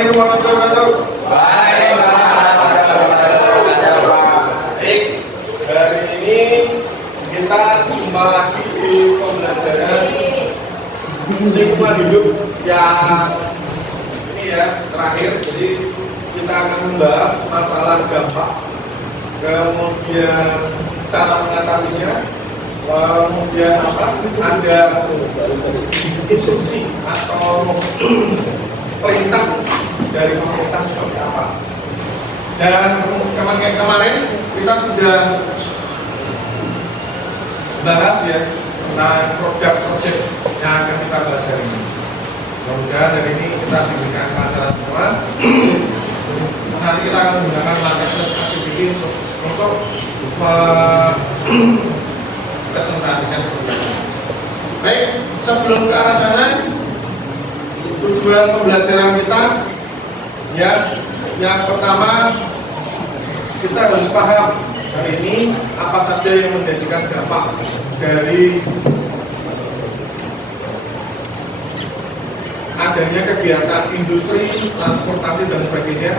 Assalamualaikum warahmatullahi wabarakatuh. Baik, hari ini kita jumpa lagi di pembelajaran lingkungan hidup yang ini ya terakhir. Jadi kita akan membahas masalah dampak, kemudian cara mengatasinya, kemudian ada instruksi atau perintah dari pemerintah seperti apa. Dan kemarin kita sudah bahas ya tentang proyek yang akan kita bahas hari ini. Kemudian dari ini kita diberikan pelajaran semua. Nanti kita akan menggunakan materi plus aktiviti untuk presentasikan. Baik, sebelum ke arah sana, tujuan pembelajaran kita ya, yang pertama kita harus paham hari ini apa saja yang menjadikan dampak dari adanya kegiatan industri, transportasi dan sebagainya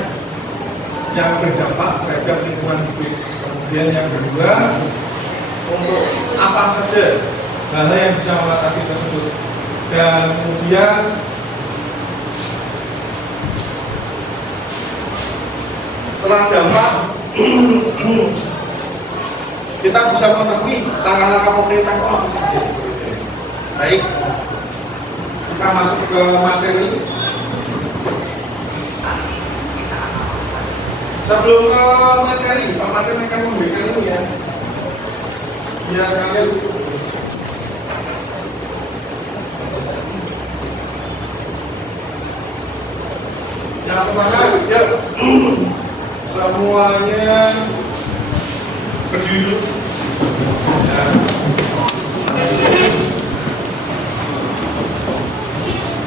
yang berdampak terhadap lingkungan hidup. Kemudian yang kedua, untuk apa saja hal yang bisa mengatasi tersebut. Dan kemudian setelah dampak kita bisa mengetahui langkah-langkah pemerintah itu apa saja. Baik, kita masuk ke materi. Sebelum ke materi, Pak Materi akan memberikan ini ya, biar kalian yang pertama ya, semuanya berdiri.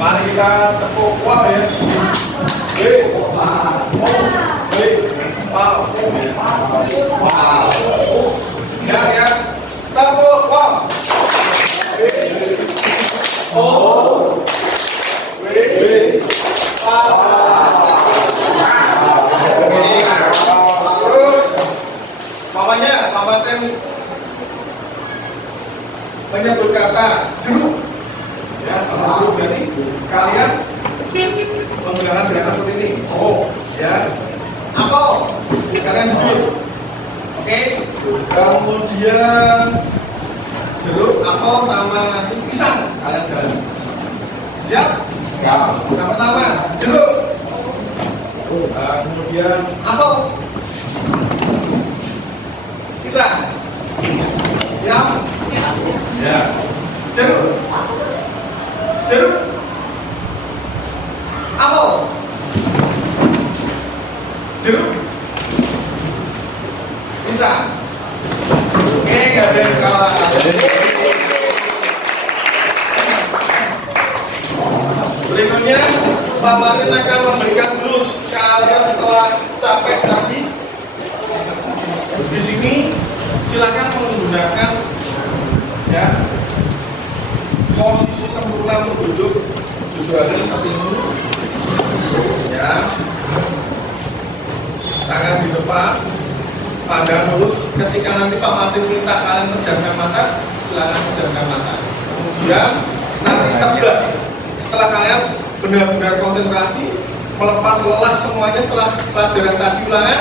Mari kita tepuk wow ya. Siap ya. Tepuk wow. Terus mamanya Papaten menyebut kata jeruk ya, jeruk jadi kalian menggunakan gerakan seperti ini. Oh ya, apel kalian jujur. Oke, kemudian jeruk, apel sama nanti pisang kalian jalan. Siap? Ya. Yang pertama jeruk, kemudian apel, pisang. Siap? Ya. Jeruk, jeruk, apel, jeruk, pisang. Oke, nggak ada yang salah. Berikutnya, Pak Martin akan memberikan blues kalian setelah capek tadi. Di sini silakan menggunakan ya posisi sempurna untuk duduk aja seperti ini ya, tangan di depan, pandang lurus. Ketika nanti Pak Martin minta kalian pejamkan mata, silakan pejamkan mata. Kemudian nanti tegak. Setelah kalian benar-benar konsentrasi, melepas lelah semuanya setelah pelajaran tadi ulangan,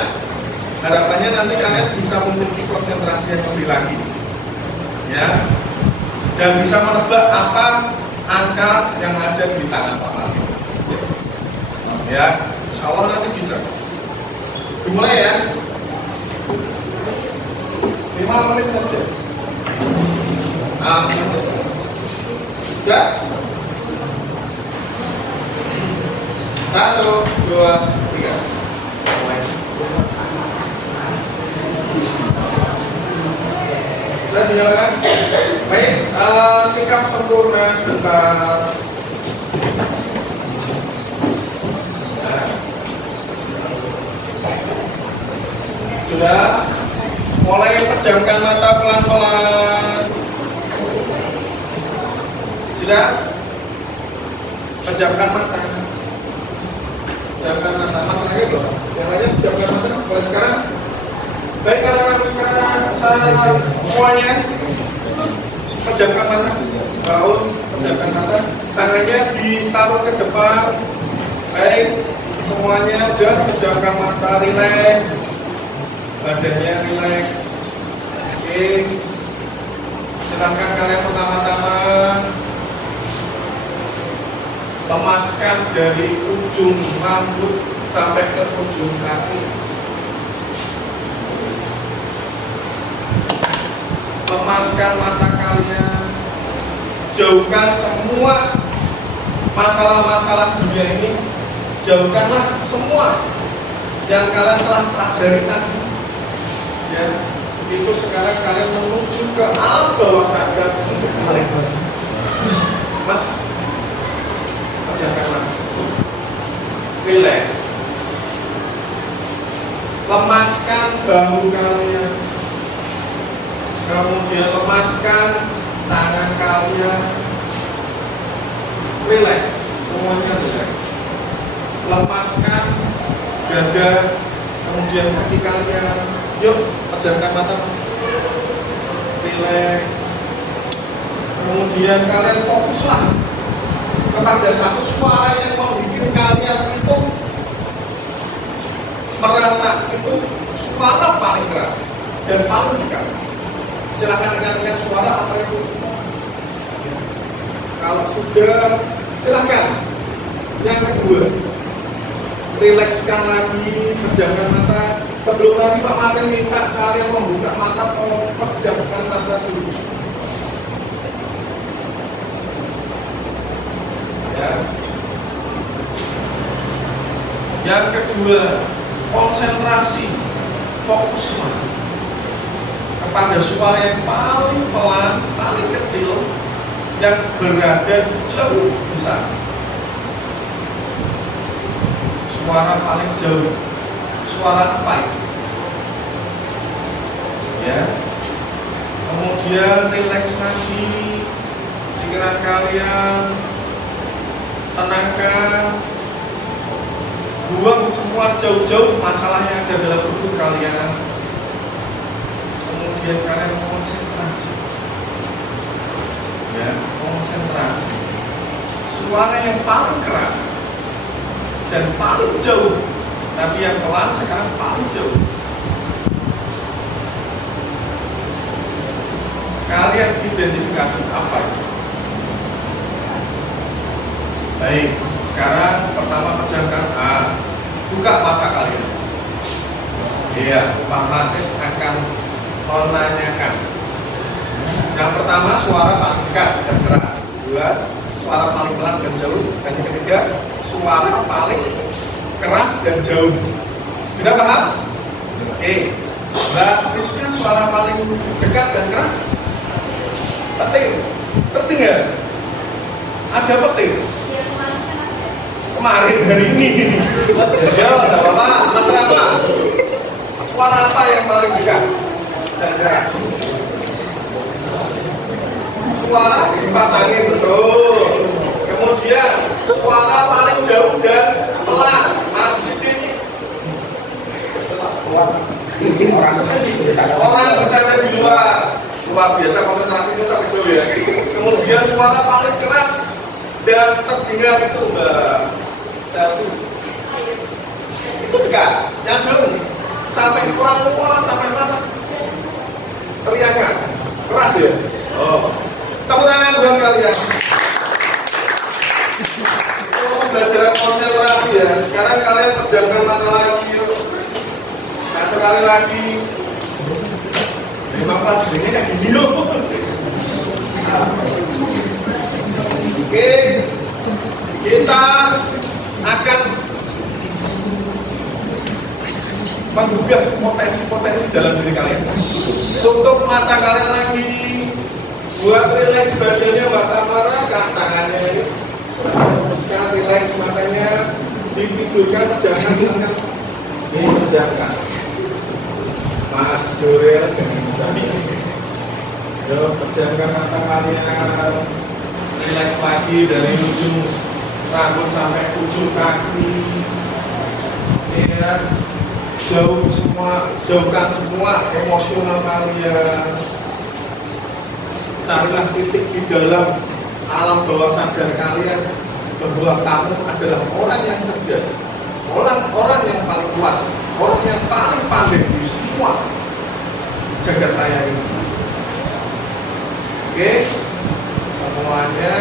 harapannya nanti kalian bisa memiliki konsentrasi yang lebih lagi ya, dan bisa menebak apa angka yang ada di tangan Pak Martin ya. Insya Allah nanti bisa. Dimulai ya, 5 menit saja. Sudah? 1, 2, 3. Bisa dinyalakan? Baik, sikap sempurna sebentar. Sudah? Mulai pejamkan mata pelan-pelan. Sudah? Pejamkan mata. pejamkan mata. Masalahnya loh, yang lainnya pejamkan mata. Kalau sekarang, baik kalau sekarang saya semuanya pejamkan mata, baut, pejamkan mata, tangannya ditaruh ke depan, baik semuanya udah pejamkan mata, rileks, badannya rileks. Oke, silahkan kalian pertama-tama lemaskan dari ujung rambut sampai ke ujung kaki. Lemaskan mata kalian, jauhkan semua masalah-masalah dunia ini, jauhkanlah semua yang kalian telah pelajari tadi. Ya, itu sekarang kalian menuju ke alam bawah sadar untuk paling mas, pejamkan mata, relax, lemaskan bahu kalian. Kemudian lemaskan tangan kalian, relax, semuanya relax. Lemaskan dada, kemudian kaki kalian. Yuk, pejamkan mata mas, relax. Kemudian kalian fokuslah kepada satu suara yang membuat kalian itu merasa itu suara paling keras dan paling dekat. Silahkan dengarkan suara apa itu. Kalau sudah, silahkan. Yang kedua, rilekskan lagi, pejamkan mata. Sebelum nanti Pak Martin minta kalian membuka mata, pejamkan mata dulu. Ya. Yang kedua, konsentrasi, fokuslah pada suara yang paling pelan, paling kecil, yang berada jauh di sana. Suara paling jauh. Suara apa itu? Ya. Kemudian rileks lagi pikiran kalian, tenangkan, buang semua jauh-jauh masalah yang ada dalam tubuh kalian. Kemudian kalian konsentrasi, ya, konsentrasi. Suara yang paling keras dan paling jauh. Tadi yang pelan, sekarang paling jauh. Kalian identifikasi apa itu? Baik, sekarang pertama pejamkan buka mata kalian. Iya, Pak Martin akan menanyakan. Yang pertama suara paling dekat dan keras. Kedua, suara paling pelan dan jauh. Dan yang ketiga, suara paling keras dan jauh. Sudah paham? Oke. Mbak Rizka suara paling dekat dan keras. Petir. Petir nggak? Ada petir. Kemarin hari ini. Ya, ada apa? Mas Rafa. Suara apa yang paling dekat dan keras? Suara kipas angin, betul. Kemudian suara paling jauh dan pelan, Mas Didin. Orang bercanda di luar biasa konsentrasinya sampai jauh ya. Kemudian suara paling keras dan terdengar itu Mbak Chelsea. Itu dekat, yang jauh sampai kurang luar, sampai mana? Teriakan keras ya. Oh, tepuk tangan buat kalian. Belajar konsentrasi ya. Sekarang kalian pejamkan mata lagi yuk. Satu kali lagi. Memang prajuritnya kayak gini loh. Oke, kita akan menggugah potensi-potensi dalam diri kalian. Tutup mata kalian lagi. Buat rileks badannya, Mbak Tamara, tangannya ini. Sekarang relax matanya, ditidurkan, jangan ini pejamkan. Mas Dorel, jangan yuk, pejamkan mata kalian. Relax lagi dari ujung rambut sampai ujung kaki. ya, jauhkan semua emosional kalian. Carilah titik di dalam alam bawah sadar kalian bahwa kamu adalah orang yang cerdas, orang yang paling kuat, orang yang paling pandai di semua jagat raya ini. Oke, semuanya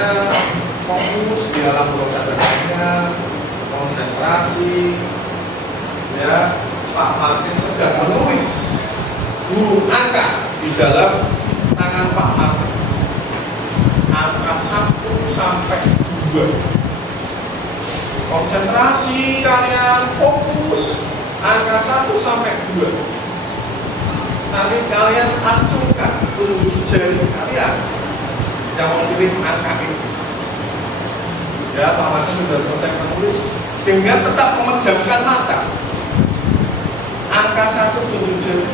fokus di alam bawah sadarnya, konsentrasi. Ya, Pak Martin sedang menulis huruf angka di dalam tangan Pak Martin. Angka 1 sampai 2. Konsentrasi kalian, fokus angka 1 sampai 2. Nanti kalian acungkan telunjuk jari kalian yang memilih angka itu. Ya, Pak Martin sudah selesai menulis dengan tetap memejamkan mata. Angka 1 telunjuk jari.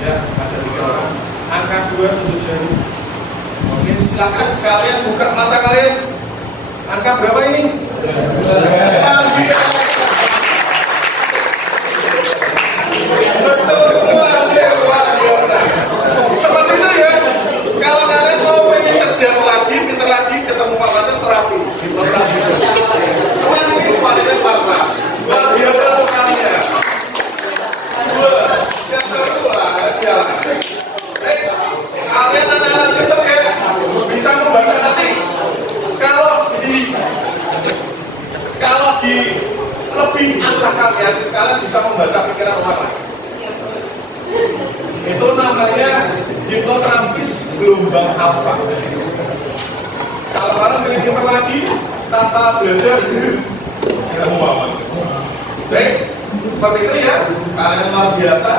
Ya, ada 3 orang. Angka 2 telunjuk jari. Oke, silakan kalian buka mata kalian. Angka berapa ini? Betul semua, luar biasa. Seperti itu ya. Kalau kalian mau pengen cerdas lagi, pintar lagi, ketemu Pak Martin terapi. Cuma ini semuanya luar biasa untuk kalian. Yang kedua, silakan. Kalian anak-anak pintar ya, bisa membaca nanti. Kalau di lebih asah kalian bisa membaca pikiran orang lain. Itu namanya hipnoterapis gelombang alfa. Kalau kalian pengen pintar lagi tanpa belajar, kita mau apa? Baik, seperti itu ya. Kalian luar biasa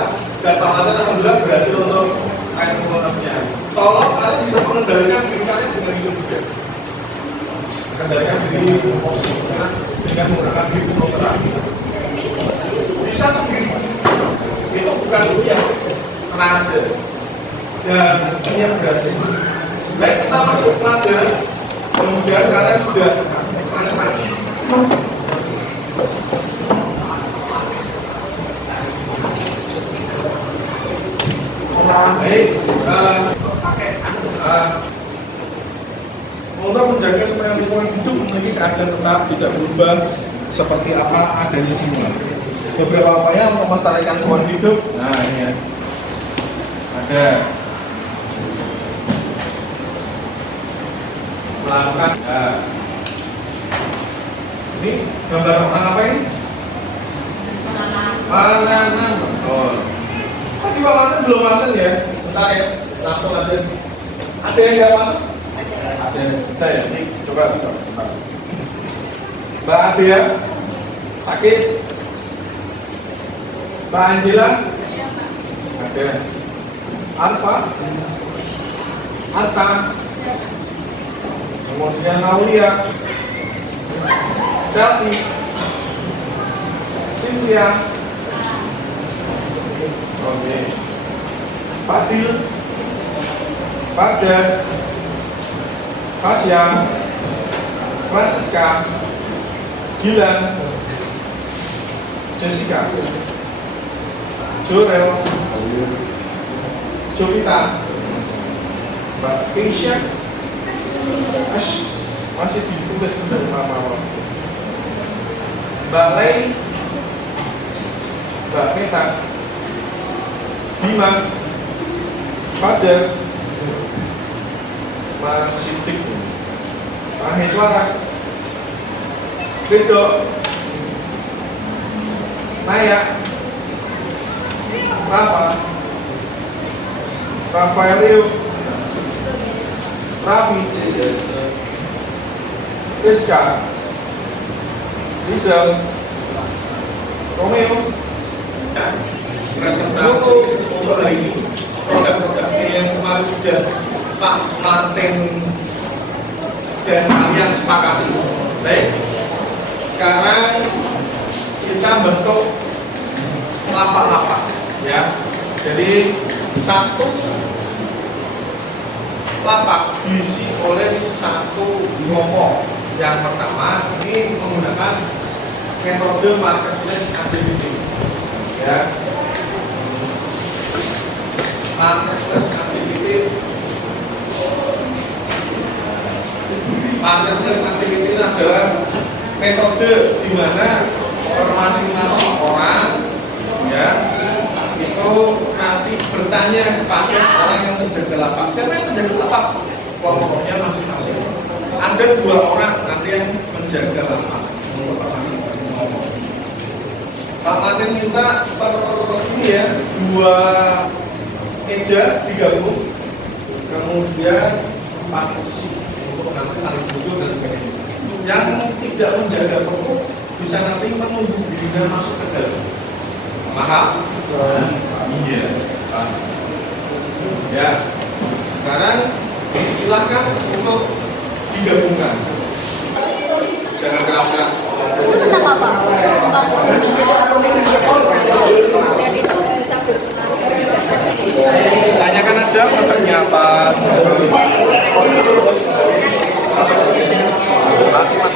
dan Pak Martin alhamdulillah berhasil untuk hipnotisnya. Tolong kalian bisa mengendalikan diri kalian dengan itu juga. Kendalikan diri emosi dengan menggunakan hipnoterapi. Bisa sendiri. Itu bukan ujian. Tenang aja. Dan ini yang berhasil. Baik, kita masuk pelajaran. Kemudian kalian sudah stres lagi. Baik, untuk menjaga supaya lingkungan hidup memiliki keadaan tetap tidak berubah seperti apa adanya semula. Beberapa upaya untuk melestarikan lingkungan hidup. Nah ini ya, ada melakukan. Nah, ini gambar orang apa ini? Banana. Oh, tadi Pak Martin belum masuk ya? Bentar ya, langsung aja. Ada yang nggak masuk? Kita ya, ini coba. Mbak Adia, sakit? Mbak Angela? Ada. Alfa? Alfa? Kemudian Aulia? Chelsea? Cynthia? Oke. Fadil? Fadil? Fasya, Francisca, Gilang, Jessica, Jorel, Jovita, Mbak Keisha, masih ditulis dari mama. Mbak Lei, Mbak Meta, Bima, Fajar, Mas Sidik, Maheswara, Bedo, Naya, Rafa, Rafael Rio, Raffi, Rizka, Rizal, Romeo. Presentasi untuk hari ini produk-produk yang kemarin sudah Pak Martin dan kalian sepakati. Baik, sekarang kita bentuk lapak-lapak ya. Jadi satu lapak diisi oleh satu kelompok. Yang pertama ini menggunakan metode marketplace activity, ya. Marketplace activity itu adalah metode di mana masing-masing orang, ya, itu nanti bertanya kepada orang yang menjaga lapak. Siapa yang menjaga lapak? Kelompoknya masing-masing. Ada 2 orang nanti yang menjaga lapak untuk masing-masing kelompok. Pak Martin minta ini ya 2 meja digabung, kemudian 4 kursi untuk nanti saling duduk dan sebagainya. Yang tidak menjaga toko bisa nanti menunggu dirinya masuk ke dalam. Mahal? Iya. Ya. Sekarang silakan untuk digabungkan. Jangan keras-keras. Itu tentang apa? Tanyakan aja produknya apa. Masih mas.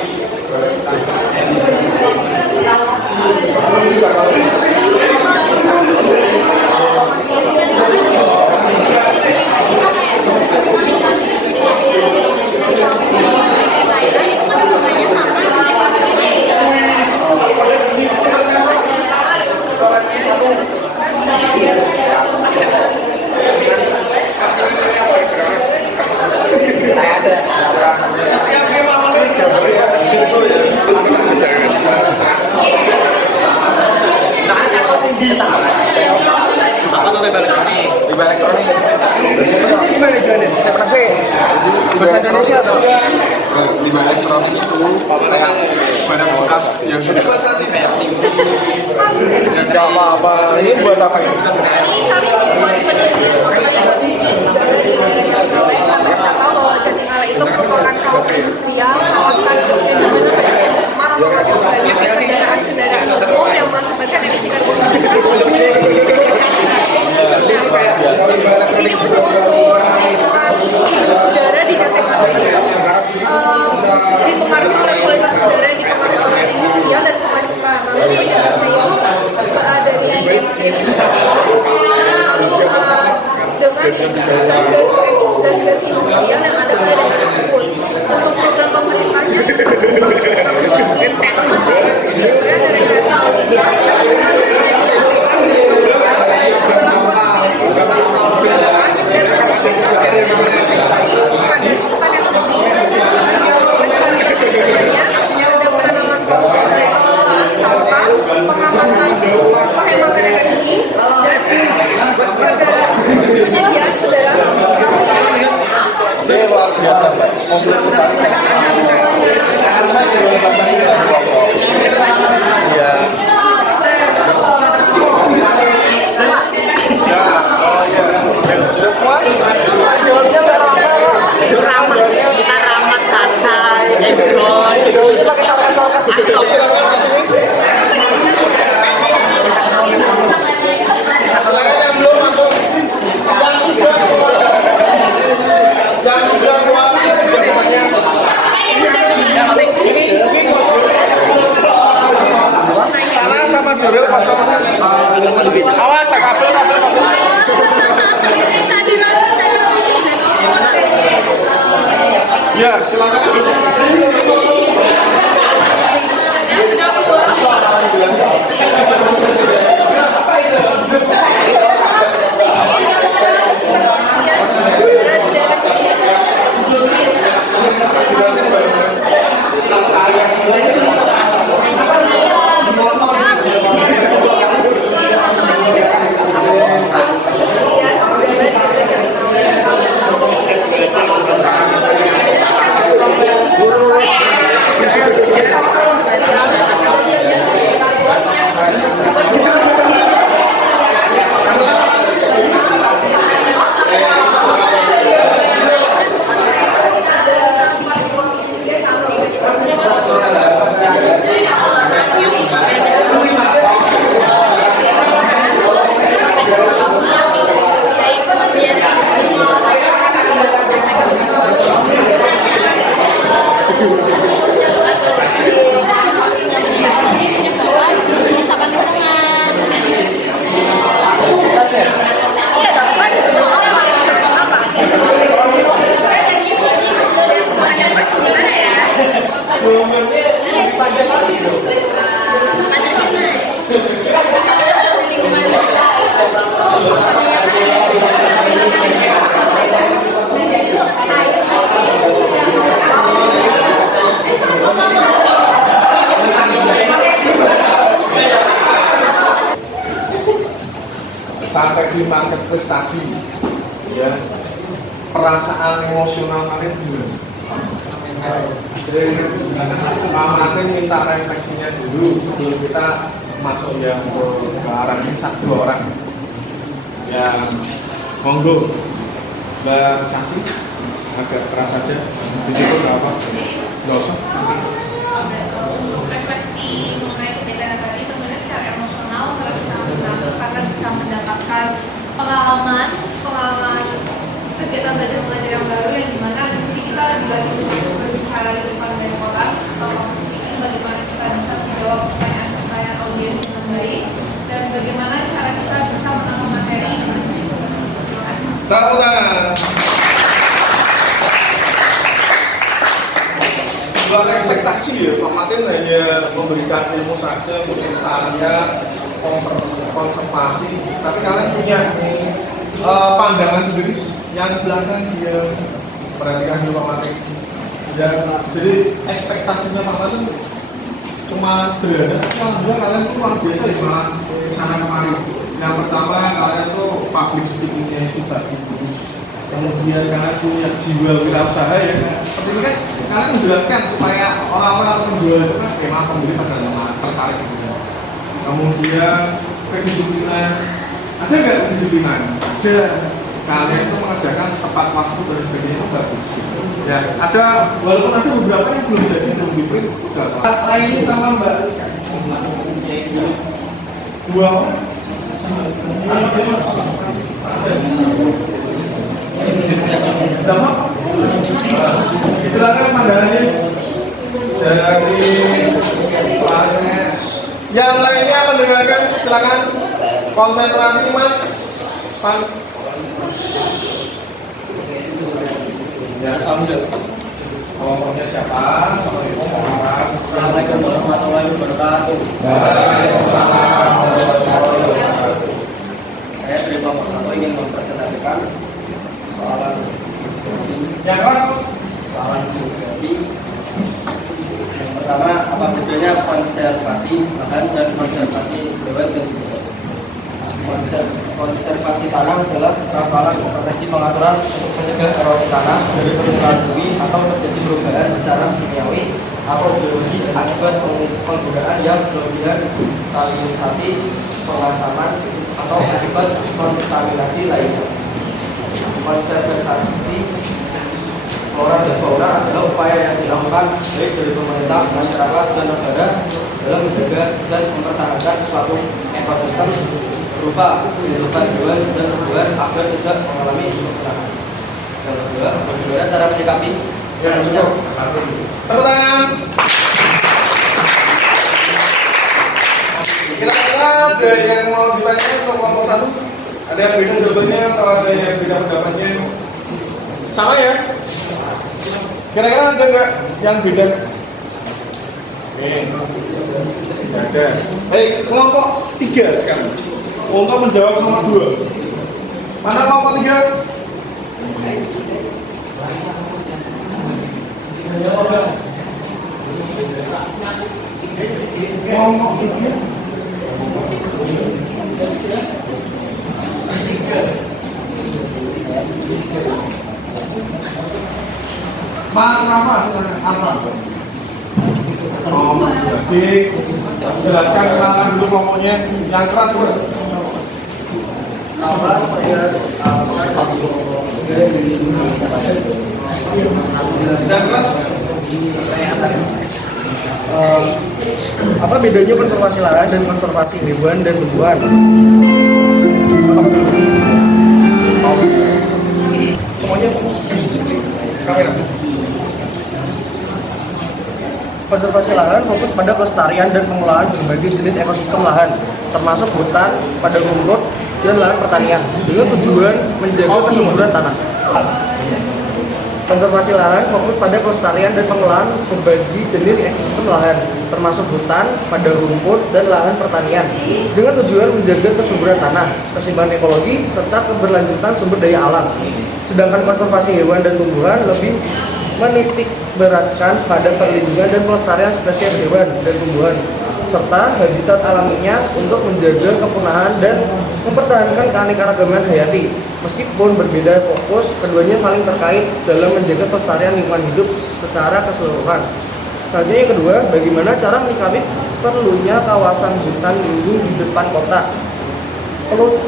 Bahasa Indonesia atau? Limbah elektronik itu barang bekas yang sudah tidak apa-apa. Ini buat apa ya? Ini kami membuat penelitian mengenai kondisi udara di daerah Jatingalaya karena kita tahu bahwa Jatingalaya itu merupakan kawasan industrial, kawasan yang dimana banyak pemukiman, otomatis banyak kendaraan umum yang mengakibatkan emisi karbon. Di sini unsur-unsur lingkungan udara di Jatingalaya itu dipengaruhi oleh kualitas udara yang dipengaruhi oleh industrial dan kemacetan. Lalu penyebabnya itu dari emisi-emisi karbon. Lalu dengan gas-gas industrial yang ada pada daerah tersebut. Untuk program pemerintahnya dari dasar gas, lalu kemudian luar biasa, komplit sekali. Iya. Kita ramah santai, enjoy. Yang belum masuk, yang sudah muatnya sudah banyak. Ini kosong. Sana sama Joril kosong. Awas, kabel. Ya, silakan. Sampai di marketplace tadi, ya perasaan emosional kalian gimana? Kamarin minta refleksinya dulu sebelum kita masuk yang ke arah ini dua orang. Ya, monggo Mbak Sasi agak keras saja. Di situ nggak apa, nggak usah. Untuk refleksi mengenai kegiatan tadi tentunya secara emosional sangat sangat bagus karena bisa mendapatkan pengalaman kegiatan belajar mengajar yang baru yang dimana di sini kita lagi berbicara di depan banyak orang atau public speaking, bagaimana kita bisa menjawab pertanyaan audiens dengan baik dan bagaimana cara kita bisa menangkap materi. Tepuk tangan. Bukan ekspektasi ya, Pak Martin hanya memberikan ilmu saja untuk saya konservasi, tapi kalian punya pandangan sendiri yang belakang dia perhatikan juga Pak Martin. Dan jadi ekspektasinya Pak Martin cuma sederhana, kalian tuh luar biasa di sana kemarin. Yang pertama kalian tuh public speaking-nya itu bagus. Kemudian kalian punya jiwa wirausaha ya. Seperti ini kan kalian menjelaskan supaya orang-orang penjual itu kan memang pembeli pada tertarik gitu. Kemudian kedisiplinan, ada nggak kedisiplinan? Ada. Kalian itu mengerjakan tepat waktu dan sebagainya itu bagus. Ya, ada walaupun ada beberapa yang belum jadi belum diprint sudah. Ini sama Mbak Rizka. Dua orang. Silakan pandangannya dari yang lainnya mendengarkan, silakan konsentrasi Mas Pan. Ya, sambil kelompoknya siapa? Assalamualaikum warahmatullahi wabarakatuh. Waalaikumsalam warahmatullahi wabarakatuh. Saya dari kelompok 1 ingin mempresentasikan soalan yang keras, soalan geografi. Yang pertama, apa bedanya konservasi lahan dan konservasi hewan dan konservasi tanah adalah rangkaian strategi pengaturan untuk mencegah erosi tanah dari permukaan bumi atau terjadi perubahan secara kimiawi atau biologi akibat penggunaan yang berlebihan, salinisasi, pengasaman atau akibat kontaminasi lainnya. Konservasi flora dan fauna adalah upaya yang dilakukan baik dari pemerintah, masyarakat, dan negara dalam menjaga dan mempertahankan suatu ekosistem berupa kehidupan hewan dan tumbuhan agar tidak mengalami kerusakan. Yang kedua, bagaimana cara menyikapi? Tepuk tangan. Kira-kira ada yang mau ditanya untuk kelompok 1? Ada yang beda jawabannya atau ada yang beda pendapatnya? Sama ya? Kira-kira ada nggak yang beda? Tidak ada. Kelompok 3 sekarang untuk menjawab nomor 2. Mana kelompok 3? Kelompok 3. Mas Rafa, silakan. Apa? Jadi jelaskan kenalan dulu kelompoknya yang keras, Mas. Dan keras. Apa bedanya konservasi lahan dan konservasi hewan dan tumbuhan? Semuanya fokus. Kamera. Konservasi lahan fokus pada pelestarian dan pengelolaan berbagai jenis ekosistem lahan, termasuk hutan, padang rumput, dan lahan pertanian, dengan tujuan menjaga kesuburan tanah. Konservasi lahan fokus pada pelestarian dan pengelolaan berbagai jenis ekosistem lahan, termasuk hutan, padang rumput, dan lahan pertanian, dengan tujuan menjaga kesuburan tanah, keseimbangan ekologi, serta keberlanjutan sumber daya alam. Sedangkan konservasi hewan dan tumbuhan lebih menitik beratkan pada perlindungan dan pelestarian spesies hewan dan tumbuhan, serta habitat alaminya untuk menjaga kepunahan dan mempertahankan keanekaragaman hayati. Meskipun berbeda fokus, keduanya saling terkait dalam menjaga kelestarian lingkungan hidup secara keseluruhan. Selanjutnya yang kedua, bagaimana cara menyikapi perlunya kawasan hutan lindung di depan kota.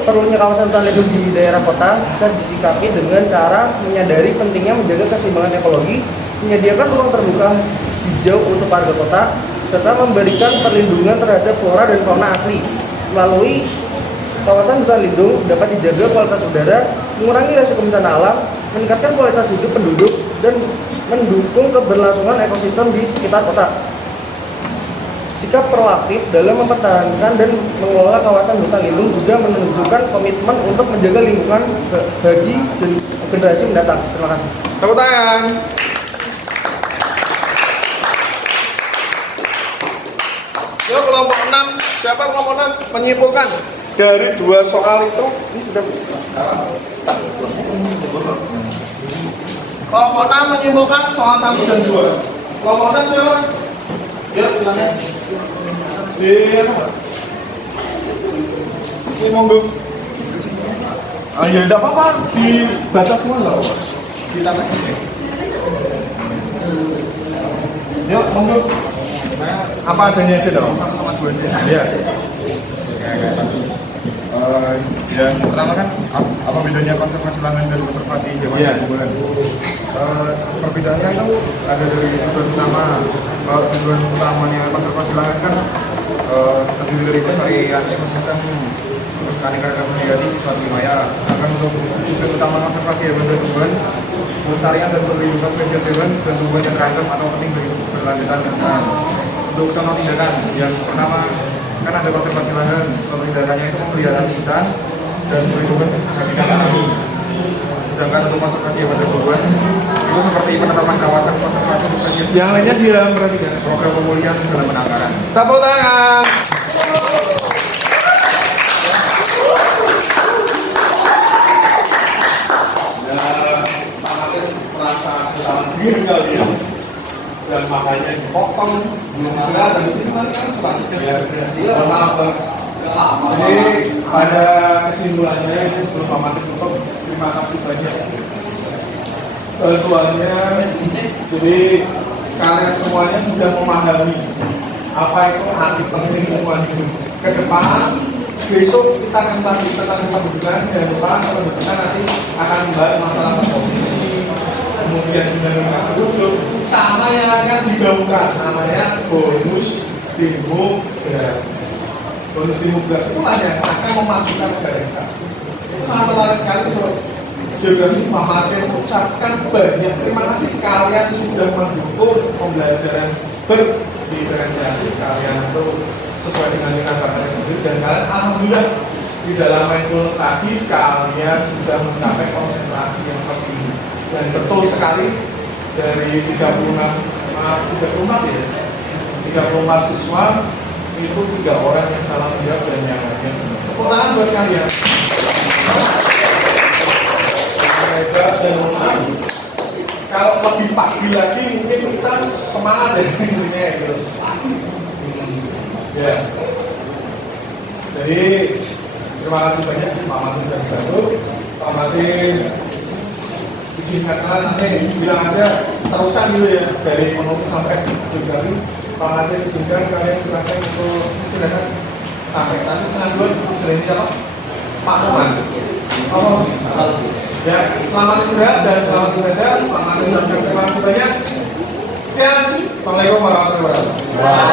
Perlunya kawasan hutan lindung di daerah kota bisa disikapi dengan cara menyadari pentingnya menjaga keseimbangan ekologi, menyediakan ruang terbuka hijau untuk warga kota, serta memberikan perlindungan terhadap flora dan fauna asli. Melalui kawasan hutan lindung dapat dijaga kualitas udara, mengurangi resiko bencana alam, meningkatkan kualitas hidup penduduk, dan mendukung keberlangsungan ekosistem di sekitar kota. Sikap proaktif dalam mempertahankan dan mengelola kawasan hutan lindung juga menunjukkan komitmen untuk menjaga lingkungan bagi generasi mendatang. Terima kasih. Tepuk tangan. Yo, kelompok 6, siapa kelompok 6 menyimpulkan dari dua soal itu? Ini sudah kelompok 6 menyimpulkan soal 1 dan 2. Kelompok 6 siapa? Ya, silakan. Iya, Mas. Ini monggo. Ah, ya enggak apa-apa, dibaca semua loh. Kita yuk, monggo. Apa adanya aja dong? Sama dua aja. Iya. Yang pertama kan apa bedanya konservasi lahan dan konservasi hewan dan tumbuhan? Perbedaannya itu ada dari tujuan utama. Tujuan utamanya konservasi lahan kan terdiri dari kelestarian ekosistem, terus keanekaragaman hayati di suatu wilayah. Sedangkan untuk tujuan utama konservasi hewan dan tumbuhan, pelestarian dan perlindungan spesies hewan dan tumbuhan yang terancam atau penting bagi keberlanjutan lingkungan. Untuk contoh tindakan, yang pertama kan ada konservasi lahan, contoh tindakannya itu memelihara hutan dan perlindungan habitat alami. Sedangkan untuk konservasi hewan dan tumbuhan itu seperti penetapan kawasan konservasi untuk spesies. Yang lainnya diam berarti kan? Program pemulihan dalam penangkaran. Tepuk tangan. Merasa kesalahan diri kali ya, dan makanya dipotong belum sudah dari sini nanti kan selanjutnya dia lama. Jadi pada kesimpulannya ini sebelum pamit tutup, terima kasih banyak bantuannya. Jadi kalian semuanya sudah memahami apa itu arti penting lingkungan hidup. Ke depan besok kita akan lanjutkan tentang pendidikan. Jangan lupa pendidikan nanti akan membahas masalah komposisi, kemudian dinamika penduduk, sama yang akan digaungkan namanya bonus demografi. Bonus demografi itulah yang akan memajukan negara kita. Itu sangat menarik sekali untuk geografi. Mama saya mengucapkan banyak terima kasih kalian sudah mendukung pembelajaran berdiferensiasi kalian itu sesuai dengan minat bakat sendiri, dan kalian alhamdulillah di dalam mindful study kalian sudah mencapai konsentrasi yang tertinggi. Dan betul sekali dari 34 ya, 34 siswa itu 3 orang yang salah menjawab dan yang lainnya benar. Tepuk tangan buat kalian. Hebat dan menang. Kalau lebih pagi lagi mungkin kita semangat ya intinya gitu. Ya. Jadi terima kasih banyak Pak Martin dan Bantu. Pak Martin disingkatkan nanti bilang aja terusan dulu ya dari ekonomi sampai geografi. Pak Martin izinkan kalian silakan untuk istirahat sampai tadi setengah 2 sudah ini apa? Pak Roman. Oh, ya, selamat istirahat dan selamat ibadah. Pak Martin dan terima kasih banyak. Sekian, assalamualaikum warahmatullahi wabarakatuh.